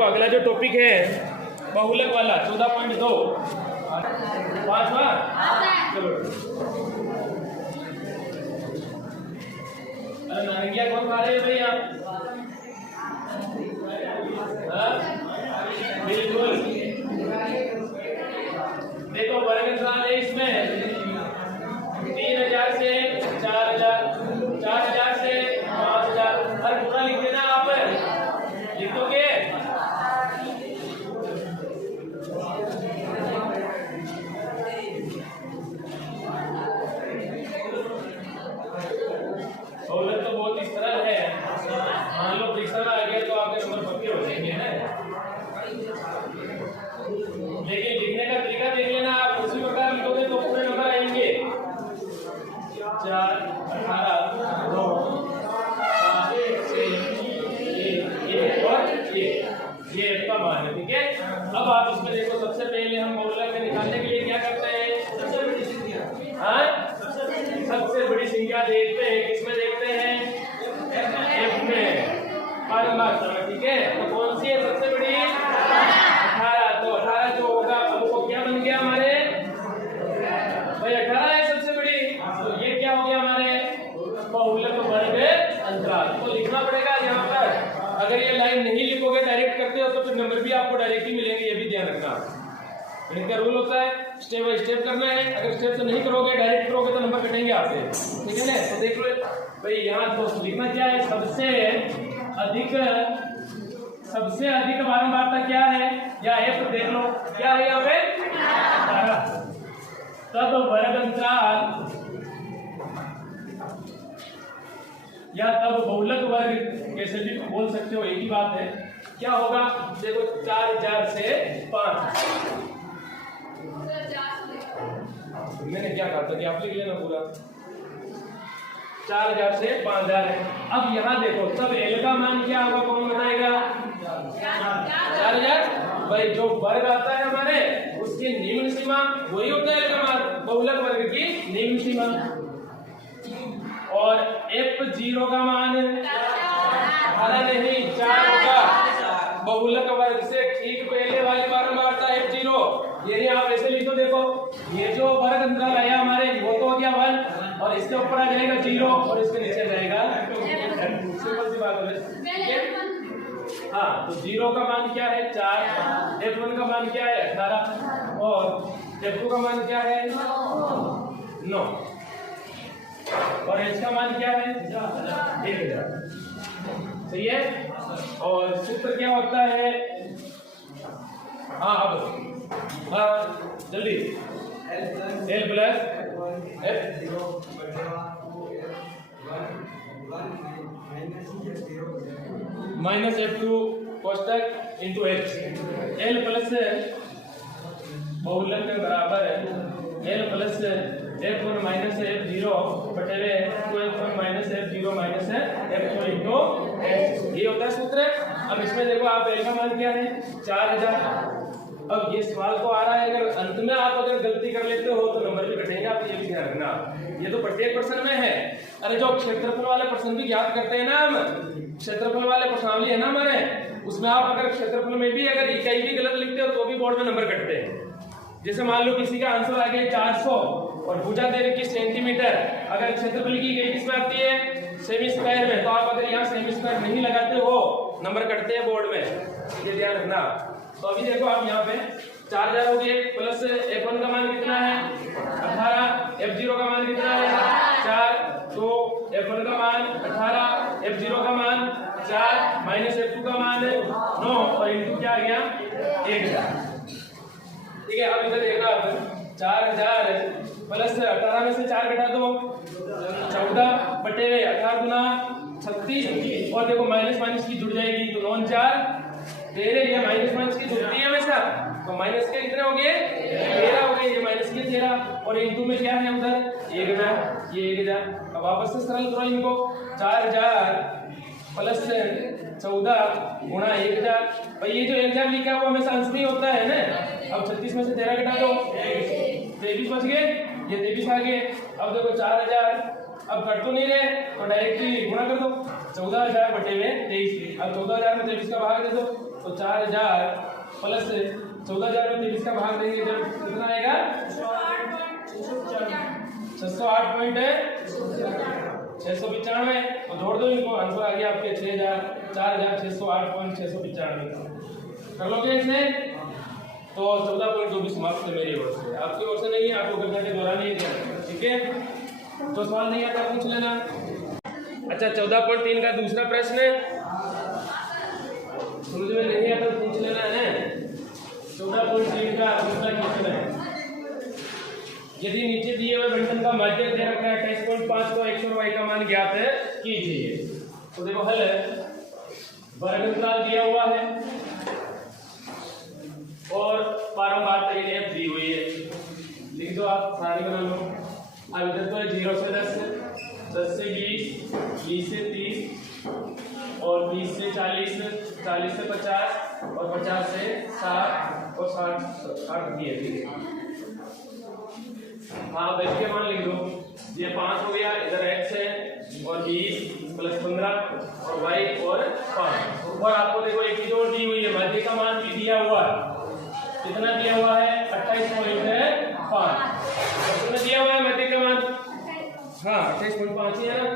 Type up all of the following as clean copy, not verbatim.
तो अगला जो टॉपिक है बहुलक वाला 14.2 पांचवा। चलो अरे नारंगिया कौन खा रहे हैं भाई आप? बिल्कुल। देखो वर्ग अंतराल है इसमें 3000 से 4000, 4000 से 5000। हर पूरा लिख देना आप, लिख दोगे? बहुलक तो बहुत ही सरल है। मान लो परीक्षा में आ गया तो आपके नंबर पक्के हो जाएंगे ना। लेकिन लिखने का तरीका देख लेना, आप उसी प्रकार लिखोगे तो पूरे नंबर आएंगे। 4, 18, 2, 7, 6, 1 और 1, ये आपका मान है। ठीक है, अब आप इसमें देखो, सबसे पहले हम बहुलक निकालने के लिए क्या करते हैं? सबसे बड़ी संख्या देखते हैं। किसमें देखते हैं? एफ में, परम मात्रा में। ठीक है, तो कौन सी है सबसे बड़ी? 18। तो 18 जो होगा वो क्या बन गया हमारे भाई? 18 है सबसे बड़ी। तो ये क्या हो गया हमारे? बहुलक वर्ग अंतराल। तो लिखना पड़ेगा यहाँ पर। अगर ये लाइन नहीं लिखोगे, डायरेक्ट करते हो, तो फिर नंबर भी आपको डायरेक्ट ही मिलेंगे। ये भी ध्यान रखना। इनका रूल होता है स्टेप बाय स्टेप करना है। अगर स्टेप से नहीं करोगे, डायरेक्ट करोगे, तो नंबर कटेंगे आपसे। ठीक है ना? तो देख लो भाई, यहाँ तो लिखना क्या है? सबसे अधिक बारंबारता क्या है? या एफ देख लो क्या है यहाँ पे? 18। तब वर्ग अंतराल या तब बहुलक वर्ग कैसे भी बोल सकते हो, एक ही बात है। क्या होगा? देखो 4000 से 5। मैंने क्या कहा था कि आप लिख लेना पूरा। 4000 से 5000 है। अब यहाँ देखो, तब एल का मान क्या होगा? कौन बताएगा? 4000। भाई जो वर्ग आता है हमारे, उसकी निम्न सीमा वही होता है एल का मान, बहुलक वर्ग की निम्न सीमा। और F0 का मान 18 नहीं 4 होगा। बहुलक वर्ग से ठीक पहले वाली बारंबारता F0। ये आप ऐसे लिखो, देखो ये जो वर्ग अंतराल आया हमारे, वो तो हो गया 1, और इसके ऊपर आ जाएगा 0, और इसके नीचे जाएगा सिंपल सी बात है। हाँ, तो 0 का मान क्या है? 4। F1 का मान क्या है? 18। और F2 का मान क्या है? 9। और H का मान क्या है? 1000। सही है। और सूत्र क्या होता है? हाँ, अब जल्दी। L plus F minus F2 कोष्टक इंटू H। L प्लस बहुलक के बराबर है L plus F1 minus F0 बटे 2F1 minus F0 minus F2 into H। ये होता है सूत्र। अब इसमें देखो, आप L का मान क्या है? 4000। अब ये सवाल तो आ रहा है, अगर अंत में आप अगर गलती कर लेते हो तो नंबर भी कटेंगे। आप ये भी ध्यान रखना। ये तो प्रत्येक प्रश्न में है। अरे जो क्षेत्रफल वाले प्रश्न भी याद करते हैं ना हम, क्षेत्रफल वाले प्रश्नावली है ना हमारे, उसमें आप अगर क्षेत्रफल में भी अगर इकाई भी गलत लिखते हो तो भी बोर्ड में नंबर कटते हैं। जैसे मान लो किसी का आंसर आ गया 400 और भुजा दे रखी सेंटीमीटर, अगर क्षेत्रफल की इकाई किसमें आती है? सेमी स्क्वायर में। तो आप अगर यहाँ सेमी स्क्वायर नहीं लगाते हो, नंबर कटते हैं बोर्ड में। ये ध्यान रखना। तो अभी देखो, आप यहाँ पे 4000 हो गए, प्लस F1 का मान कितना है? 18। F0 का मान कितना है? 4। तो F1 का मान 18, F0 का मान 4, माइनस F2 का मान 9, और इंटू क्या आ गया? 1000। ठीक है, अब इधर देखना आप, 4000 प्लस 18 में से 4 घटा दो, 14 बटे 18 गुना 36। और देखो माइनस माइनस की जुड़ जाएगी, तो 9 4 13। ये माइनस माइनस की जुड़ती है हमेशा, तो माइनस के कितने हो गए? 13 हो गए। ये माइनस के 13, और इंटू में क्या है उधर? 1000। ये 1000। अब वापस से सरल करो इनको। 4000 प्लस 14 गुणा 1000। भाई ये जो 1000 लिखा है वो हमेशा अंश नहीं होता है ना। अब 36 में से 13 घटा दो, 23 बच गए। ये 23 आ गए। अब देखो 4000 अब कट तो नहीं रहे, तो डायरेक्टली गुणा कर दो। 14,000 बटे में 23। अब 14,000 में 23 का भाग दे दो, तो 4000 प्लस 14,000 में 23 का भाग देंगे जब कितना आएगा 608.695 तो जोड़ दो इनको, आंसर आ गया आपके 4,608.695 कर लोगे इसे। तो 14.24 मार्क्स है मेरी ओर से, आपकी ओर से नहीं है, आपको घर जाके दोहरानी है, ठीक है। तो सवाल नहीं आता पूछ लेना। अच्छा 14.3 का दूसरा प्रश्न है, समझ में नहीं आता पूछ लेना है। 14.3 का दूसरा क्वेश्चन है, यदि नीचे दिए हुए बंटन का माध्यक दे रखा है 28.5 को x और y का मान ज्ञात है कीजिए। तो देखो हल है, वर्गमूल दिया हुआ है और बारंबार तरीके f दी हुई है, लिख दो आप, सारी बना लो। अब इधर तो 0 से 10, 10 से 20, 20 से 30 और 20 से 40, 40 से 50 और 50 से 60 और 60 दिए, ठीक है। हाँ बैठ के मान लिख दो, ये 5 हो गया, इधर x है और 20 प्लस 15 और y और 5 और आपको देखो एक चीज और दी हुई है, माध्य का मान भी दिया हुआ है, कितना दिया हुआ है 28.5 कितना दिया हुआ है माध्य का मान, हाँ 28.5 ही है ना।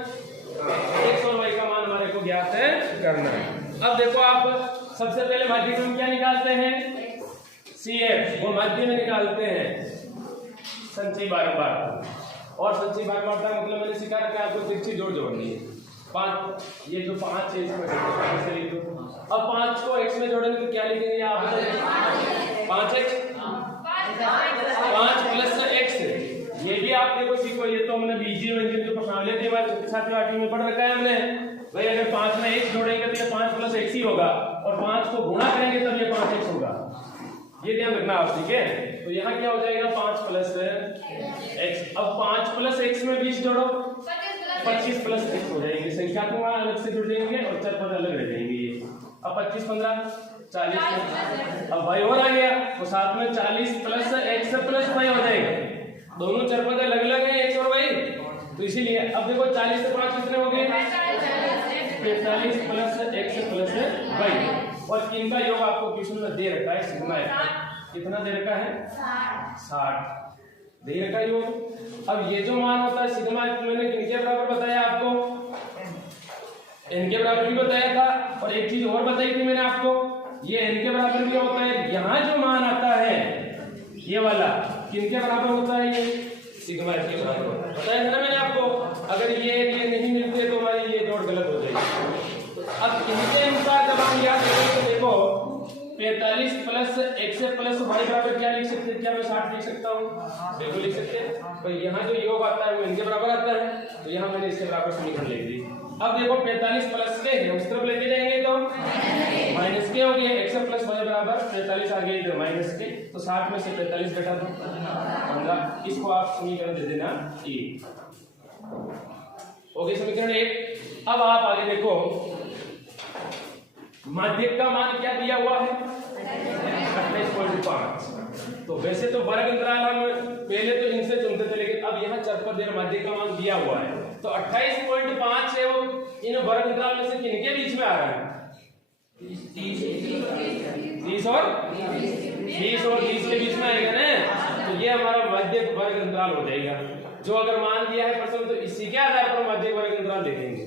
x और y का मान हमारे को ज्ञात है करना है। अब देखो आप सबसे पहले माध्य का क्या निकालते हैं, CF वो माध्य में निकालते हैं संचयी बारंबार, और संचयी बारंबार का मतलब मैंने सिखा रखा है आपको, तिरछी जोड़ जोड़नी है। 5 ये जो 5 है इसमें लिख दो। अब 5 को x में जोड़ेंगे तो क्या लिखेंगे आप, 5x 5 प्लस x, ये भी आप देखो सीखो, ये तो हमने बीजीय व्यंजन जो प्रश्नावली थी हमारे छात्र 8वीं में पढ़ रखा है हमने भाई। अगर 5 में x जोड़ेंगे तो ये 5 प्लस x ही होगा, और 5 को गुणा करेंगे तब ये 5x होगा, ये ध्यान रखना आप, ठीक है। तो यहाँ क्या हो जाएगा 5 प्लस x, अब 5 प्लस x में 20 जोड़ो 25 प्लस x हो जाएगी, संख्या को वहां अलग से जुड़ जाएंगे और चर पद अलग रह जाएंगे। अब 25 15 40, अब y और आ गया तो साथ में 40 प्लस x प्लस y हो जाएगा, दोनों चर पद अलग अलग है x और y, तो इसीलिए अब देखो 40 से 5 कितने हो गए 45 प्लस x प्लस y, और इनका योग आपको क्वेश्चन में दे रखा है सिग्मा f, कितना दे रखा है 60 दे रखा है योग। अब ये जो मान होता है सिग्मा f मैंने किनके बराबर बताया आपको, n के बराबर भी बताया था, और एक चीज और बताई थी मैंने आपको, ये n के बराबर भी होता है। यहाँ जो मान आता है ये वाला किनके बराबर होता है, ये सिग्मा f के बराबर होता है, बताया था ना मैंने आपको। अगर ये नहीं मिलते तो हमारी ये जोड़ गलत हो जाएगी। अब इनके अनुसार जब हम याद करें तो देखो 45 प्लस x प्लस y बराबर क्या लिख सकते हैं, क्या मैं 60 लिख सकता हूँ, बिल्कुल लिख सकते हैं। तो यहाँ जो योग आता है वो इनके बराबर आता है, तो यहाँ मैंने इसके बराबर समीकरण लिख दी। अब देखो 45 प्लस के उस तरफ लेके जाएंगे तो माइनस के हो गए, x प्लस y बराबर 45 आ गए इधर माइनस के, तो 60 में से 45 घटा दो 15, इसको आप समीकरण दे देना e, हो गया समीकरण 1। अब आप आगे देखो माध्यक का मान क्या दिया हुआ है 28.5, तो वैसे तो वर्ग अंतराल हम पहले तो इनसे चुनते थे, लेकिन अब यहाँ चरपद माध्यक का मान दिया हुआ है, तो 28.5 है वो इन वर्ग अंतराल में से किनके बीच में आ रहा है 30 और 30 के बीच में आएगा ना, तो ये हमारा माध्यक वर्ग अंतराल हो जाएगा। जो अगर मान दिया है प्रश्न तो इसी के आधार पर माध्यक वर्ग अंतराल देखेंगे,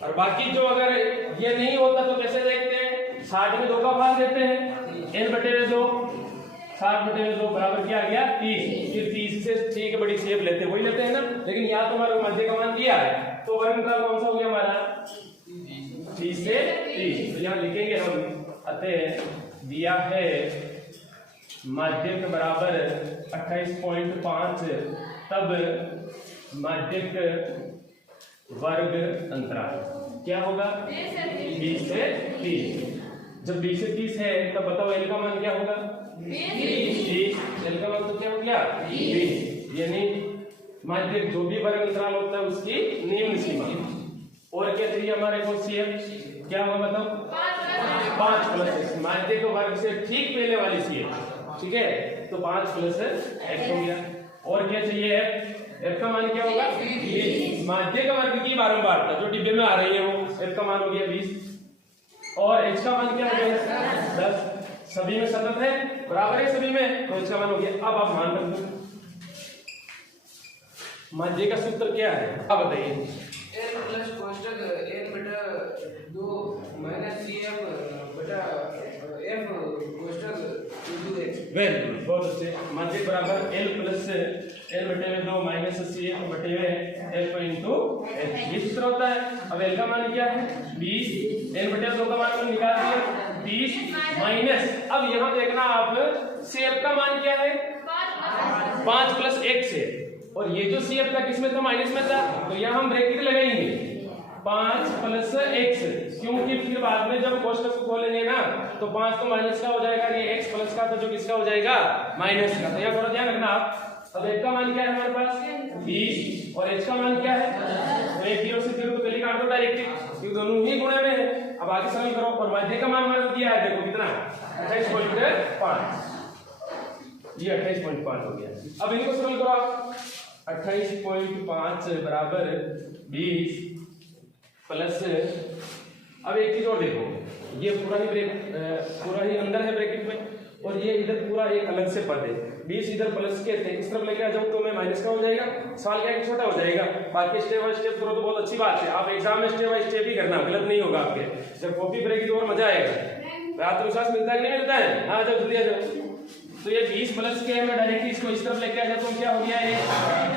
और बाकी जो अगर ये नहीं होता तो कैसे देखते हैं, 60 में 2 का भाग देते हैं, n बटे 2 60 बटे 2 बराबर क्या आ गया 30, फिर 30 से ठीक है बड़ी शेप लेते हैं वही लेते हैं ना, लेकिन यहाँ तो हमारा मध्य का मान दिया है, तो वर्ग अंतराल कौन सा हो गया हमारा 30 से 30, तो यहाँ लिखेंगे हम अतः दिया है माध्यक बराबर 28.5, तब माध्यक वर्ग अंतराल क्या होगा 20 से 30। जब 20 से 30 है तब बताओ एल का मान क्या होगा 20, एल का मान तो क्या हो गया 20, यानी माध्यक जो भी वर्ग अंतराल होता है उसकी निम्न सीमा। और क्या चाहिए हमारे को सीएफ क्या होगा बताओ 5 प्लस एक्स, माध्यक वर्ग से ठीक पहले वाली सीएफ, ठीक है, तो 5 प्लस एक्स हो गया। और क्या चाहिए एफ का मान क्या होगा 20, माध्य का वर्ग की बारंबारता जो डिब्बे में आ रही है वो एफ का मान हो गया 20, और h का मान क्या हो गया 10, सभी में सतत है, बराबर है सभी में, तो h का मान हो गया। अब आप मान रख दो, मान j का सूत्र क्या है आप बताइए। n प्लस कोष्टक n बटा 2 माइनस cf बटा f कोष्टक 2x। वेरी गुड, बहुत अच्छे। मान j बराबर l प्लस l बटे में 2 माइनस cf बटे में f इंटू h, ये सूत्र होता है। अब l का मान क्या है 20, l बटे 2 का मान निकाल दिया 30 माइनस, अब यहाँ देखना आप cf का मान क्या है 5 प्लस 1 से, और ये जो cf था किसमें था माइनस में था, तो यहाँ हम ब्रैकेट लगाएंगे 5 प्लस x, क्योंकि फिर बाद में जब कोष्टक को खोलेंगे ना तो 5 तो माइनस का हो जाएगा, ये x प्लस का तो जो किसका हो जाएगा माइनस का, तो यहाँ थोड़ा ध्यान रखना आप। अब x का मान क्या है हमारे पास 20 और h का मान क्या है, तो एक 0 से 0 तो पहले काट दो डायरेक्टली, क्योंकि दोनों ही गुणे में है। अब आगे सरल करो, और माध्य का मान हमारे दिया है, देखो कितना 28.5, ये 28.5 हो गया। अब इनको सरल करो आप, 28.5 बराबर 20 प्लस, अब एक चीज और देखो, ये पूरा ही अंदर है ब्रैकेट में, और ये इधर पूरा एक अलग से पद है, 20 इधर प्लस के थे, इस तरफ लेके आ जाऊं तो मैं माइनस का हो जाएगा, सवाल क्या है छोटा हो जाएगा। बाकी स्टेप बाय स्टेप करो तो बहुत अच्छी बात है, आप एग्जाम में स्टेप बाय स्टेप ही करना, गलत नहीं होगा आपके, जब कॉपी करेगी तो और मजा आएगा। आत्मविश्वास मिलता है कि नहीं मिलता है, हाँ जब जल्दी आ जाओ। तो ये 20 प्लस के मैं डायरेक्टली इसको इस तरफ लेके आ जाता हूँ, क्या हो गया ये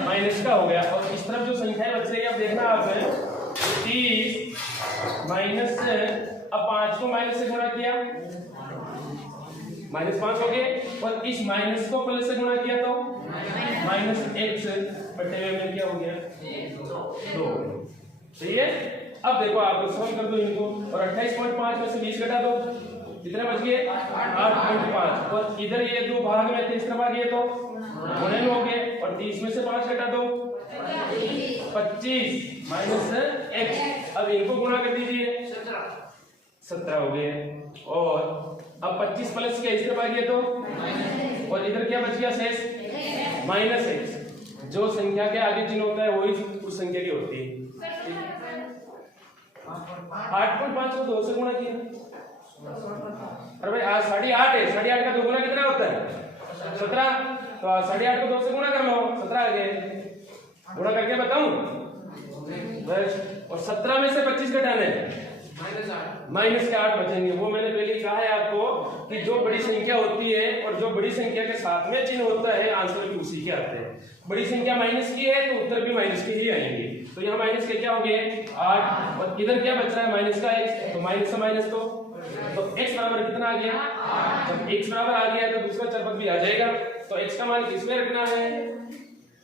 माइनस का हो गया, और इस तरफ जो संख्याएं बच रही है अब देखना आप 30 माइनस, अब 5 को माइनस से गुणा किया -5 हो गए, और इस माइनस को प्लस से गुणा किया तो -x बटे में क्या हो गया 2, सही है। अब देखो आप सॉल्व कर दो इनको, और 28.5 में से 20 घटा दो, कितने बच गए 8.5, और इधर ये दो भाग में थे, इस तरफ आ गए तो गुणे में हो गए, और 30 में से 5 घटा दो 25 माइनस x, अब इनको गुणा कर दीजिए 17 हो गए, और अब 25 प्लस के इस तरफ आ गए तो, और इधर क्या बच गया शेष -x, जो संख्या के आगे चिन्ह होता है वही उस संख्या की होती है। 8.5 को 2 से गुणा किया, अरे भाई आज 8.5 है, 8.5 का 2 गुना कितना होता है 17, तो 8.5 को 2 से गुणा कर लो 17 आ गए, गुणा करके बताऊं बस, और 17 में से 25 घटाने माइनस के 8 बचेंगे। वो मैंने पहले कहा है आपको कि जो बड़ी संख्या होती है और जो बड़ी संख्या के साथ में चिन्ह होता है आंसर भी उसी के आते हैं। बड़ी संख्या माइनस की है तो उत्तर भी माइनस के ही आएंगे, तो यहाँ माइनस के क्या हो गए 8, और इधर क्या बच रहा है माइनस का x, तो माइनस से माइनस तो x बराबर कितना आ गया, जब x बराबर आ गया तो दूसरा चरपद भी आ जाएगा, तो x का मान किसमें रखना है,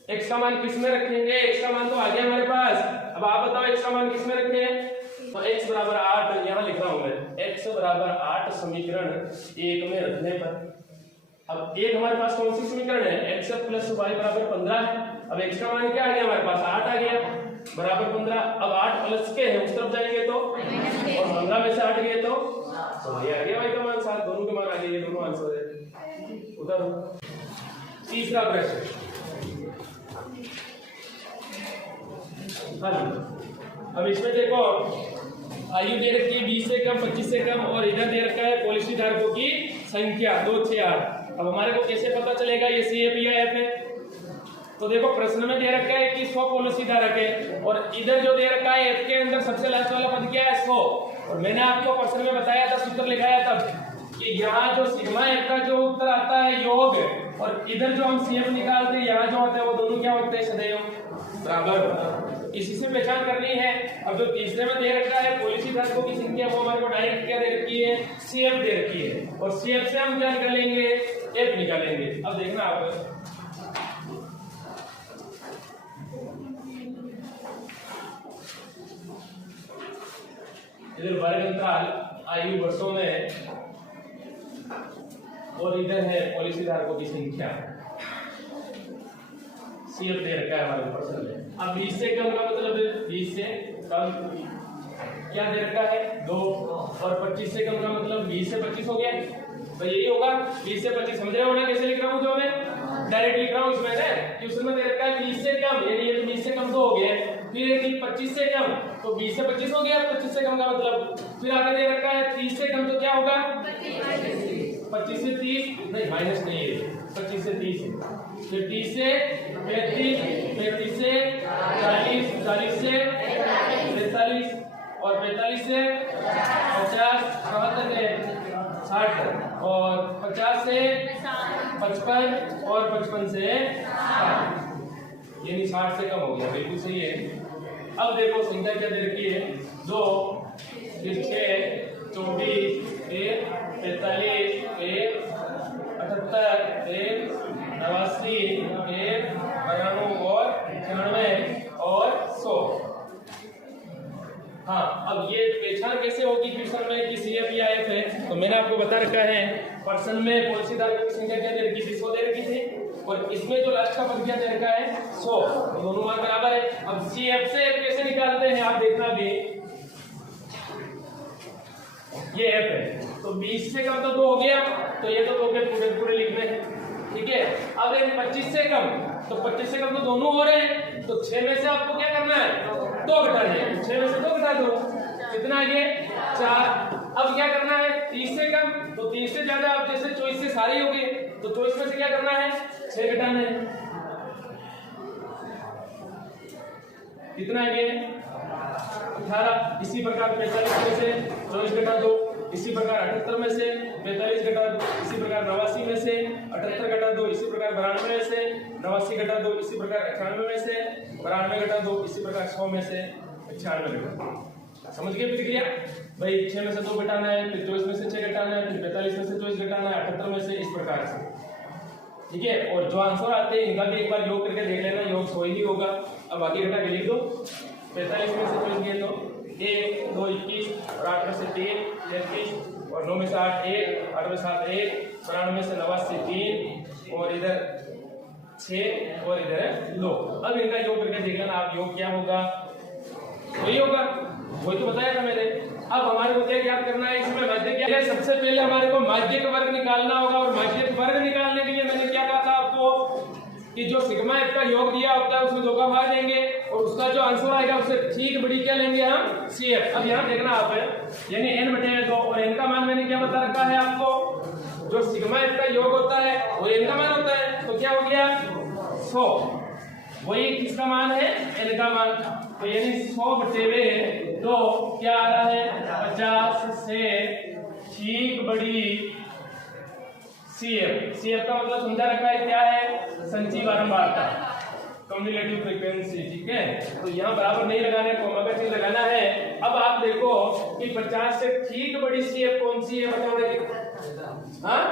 x का मान किसमें रखेंगे, x का मान तो आ गया हमारे पास, अब आप बताओ x का मान किसमें रखें, तो x बराबर 8 यहाँ लिख रहा हूं मैं, x बराबर 8 समीकरण 1 में रखने पर, अब एक हमारे पास कौन सी समीकरण है x प्लस y बराबर 15 है, अब x का मान क्या आ गया हमारे पास 8 आ गया बराबर 15, अब 8 प्लस के है उस तरफ जाएंगे तो, और 15 में से 8 गए तो ये आ गया y का मान 7, दोनों के मान आ गए, ये दोनों आंसर है। उधर तीसरा प्रश्न, अब इसमें देखो आयु दे रखी है 20 से कम 25 से कम, और इधर दे रखा है पॉलिसी धारकों की संख्या 2 6 8। अब हमारे को कैसे पता चलेगा ये CF या F है, तो देखो प्रश्न में दे रखा है कि 100 पॉलिसी धारक है, और इधर जो दे रखा है F के अंदर सबसे लास्ट वाला पद क्या है 100, और मैंने आपको प्रश्न में बताया था, सूत्र लिखाया तब कि यहाँ जो सिग्मा F का जो उत्तर आता है योग, और इधर जो हम CF निकालते हैं यहाँ जो होता है वो दोनों क्या होते हैं सदैव बराबर, इसी से पहचान करनी है। अब जो तीसरे में दे रखा है पॉलिसी धारकों की संख्या वो हमारे को डायरेक्ट क्या दे रखी है CF दे रखी है, और CF से हम क्या निकालेंगे F निकालेंगे। अब देखना आप इधर वर्ग अंतराल आयु वर्षों में, और इधर है पॉलिसी धारकों की संख्या CF दे रखा है हमारे प्रश्न में। अब 20 से कम का मतलब 20 से कम क्या दे रखा है 2, और 25 से कम का मतलब 20 से 25 हो गया, तो यही होगा 20 से 25। समझ रहे हो ना कैसे लिख रहा हूँ, जो मैं डायरेक्ट लिख रहा हूँ इसमें कि उसमें दे रखा है 20 से कम, यानी ये 20 से कम 2 हो गया, फिर यदि 25 से कम तो 20 से 25 हो गया, 25 से कम का मतलब। फिर आगे दे रखा है 30 से कम तो क्या होगा 25 से 30 नहीं माइनस नहीं है 25 से 30 है। फिर 30 से 35, 35 से 40, 40 से 45 और 45 से 50 कहाँ तक है 60 और 50 से 55 और 55 से 60 यानी 60 से कम हो गया, बिल्कुल सही है। अब देखो संख्या क्या दे रखी है 2, फिर 6, 24, 1, 45, 1, 78, 1, 89, 1, 92 और 96 और 100। हाँ, अब ये पहचान कैसे होगी क्वेश्चन में कि CF या F है, तो मैंने आपको बता रखा है पर्सन में पॉलिसीधारक की संख्या क्या दे रखी थी 100 दे रखी थी और इसमें जो लास्ट का पद क्या दे रखा है 100, दोनों मान बराबर है। अब CF से F कैसे निकालते हैं आप देखना भी, ये F है तो 20 से कम तो 2 हो गया तो ये तो 2 के पूरे लिखने हैं, ठीक है। अब 25 से कम तो 25 से कम तो दोनों हो रहे हैं तो 6 में से आपको क्या करना है 2 घटाना है, 6 में से 2 घटा दो कितना आ गया 4। अब क्या करना है 30 से कम तो 30 से ज्यादा आप जैसे चॉइस से सारे हो गए तो चॉइस में से क्या करना है 6 घटाना है, कितना आ गया 18। इसी प्रकार 45 में से 24 घटा दो, इसी प्रकार 78 में से 45 घटा दो, इसी प्रकार 89 में से 78 घटा दो, इसी प्रकार 92 में से 89 घटा दो, इसी प्रकार 98 में से 92 घटा दो, इसी प्रकार 100 में से 96 घटा दो। समझ गए प्रक्रिया भाई, 6 में से 2 घटाना है, फिर 24 में से 6 घटाना है, फिर 45 में से 24 घटाना है, 78 में से इस प्रकार से, ठीक है। और जो आंसर आते हैं इनका भी एक बार योग करके देख लेना, योग 100 ही होगा। अब आगे घटा के लिख दो 45 में से 24 गए तो 1, 2, 21 और 8 में से 3, 33 और 9 में से 8, 1, 8 में से 7, 1, 92 में से 89 3 और इधर 6 और इधर 2। अब इनका योग करके देख लेना आप, योग क्या होगा वही होगा, वही तो बताया था मैंने। अब हमारे को क्या याद करना है इसमें माध्य क्या है, सबसे पहले हमारे को माध्य का वर्ग निकालना होगा और माध्य का वर्ग निकालने के लिए मैंने क्या कहा था आपको कि जो सिग्मा f का योग दिया होता है उसमें 2 का भाग देंगे और उसका जो आंसर आएगा उससे ठीक बड़ी क्या लेंगे हम CF। अब यहाँ देखना आप यानी n/2 और n का मान मैंने क्या बता रखा है आपको, जो सिग्मा f का योग होता है वो n का मान होता है तो क्या हो गया 100, वही किसका मान है n का मान, तो यानी 100/2 क्या आ रहा है 50 से ठीक बड़ी CF। CF का मतलब समझा रखा है क्या है संचयी बारंबारता, कम्युलेटिव फ्रीक्वेंसी, ठीक है। तो यहाँ बराबर नहीं लगाना है, कोमा का चिन्ह लगाना है। अब आप देखो कि 50 से ठीक बड़ी CF कौन सी है बताओ, हाँ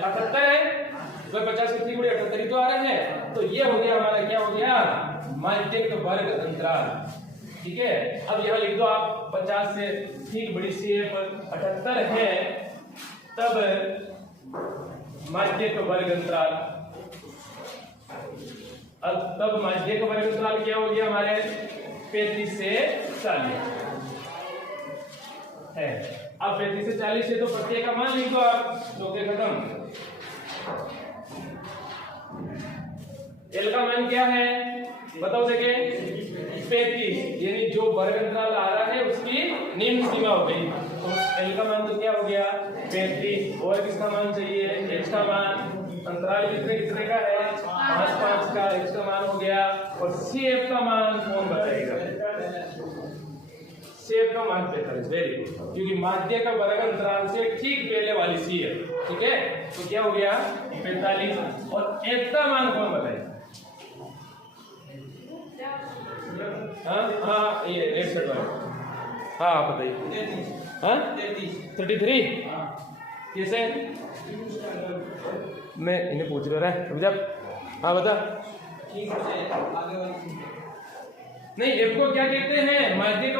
78 है, तो 50 से ठीक बड़ी 78 ही तो आ रहे हैं, तो ये हो गया हमारा क्या हो गया माध्यक वर्ग अंतराल, ठीक है। अब यहाँ लिख दो आप 50 से ठीक बड़ी CF 78 है तब माध्यक वर्ग अंतराल, अब तब माध्यक वर्ग अंतराल क्या हो गया हमारे 35 से 40 है। अब 35 से 40 से तो प्रत्येक का मान लिख दो आप, चौके खत्म। L का मान क्या है बताओ देखे 35, यानी जो वर्ग अंतराल आ रहा है उसकी निम्न सीमा हो गई, तो L का मान तो क्या हो गया 35 और किसका मान चाहिए H का मान, अंतराल कितने कितने का है 5 का, H का मान हो गया और CF का मान कौन बताएगा, CF का मान 45, वेरी गुड, क्योंकि माध्य का वर्ग अंतराल से ठीक पहले वाली CF, ठीक है। तो क्या हो गया 45 और F का मान कौन बताएगा, हाँ ये रेड शर्ट वाला, हाँ आप बताइए, हाँ 33 कैसे, मैं इन्हें पूछ रहा है जब, हाँ बता नहीं F को क्या कहते हैं माध्यक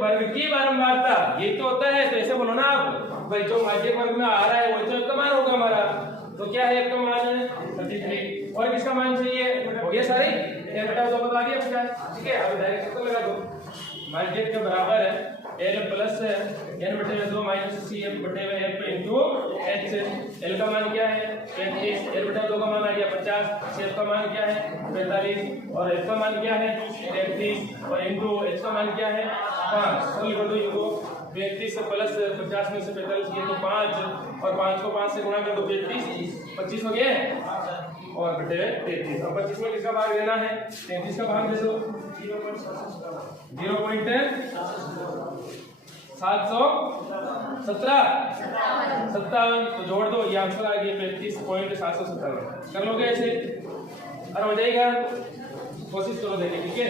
वर्ग की बारंबारता, ये तो होता है, तो ऐसे बोलो ना आप भाई जो माध्यक वर्ग में आ रहा है वही तो F का मान होगा हमारा, तो क्या है F का मान 33 और किसका मान चाहिए हो गया सारे बताओ तो बता दिया आपका, ठीक है। अब डायरेक्ट इसको लगा दो माध्यक के बराबर है L plus n/2 minus CF/F into H, L का मान क्या है 35, एल बटा 2 का मान आ गया 50, सी एफ का मान क्या है 45 और एफ का मान क्या है 33 और इनटू एच का मान क्या है 5। सोल्व कर दो इनको, 35 से प्लस 50 में से 45 किए तो 5 और 5 को 5 से गुणा कर दो 35, 25 हो गया और बटे 33। अब 25 में किसका भाग देना है 33 का भाग दे दो 0.757 तो जोड़ दो, ये आंसर आ गया 35.757। कर लोगे ऐसे और हो जाएगा, कोशिश करो देखिए, ठीक है।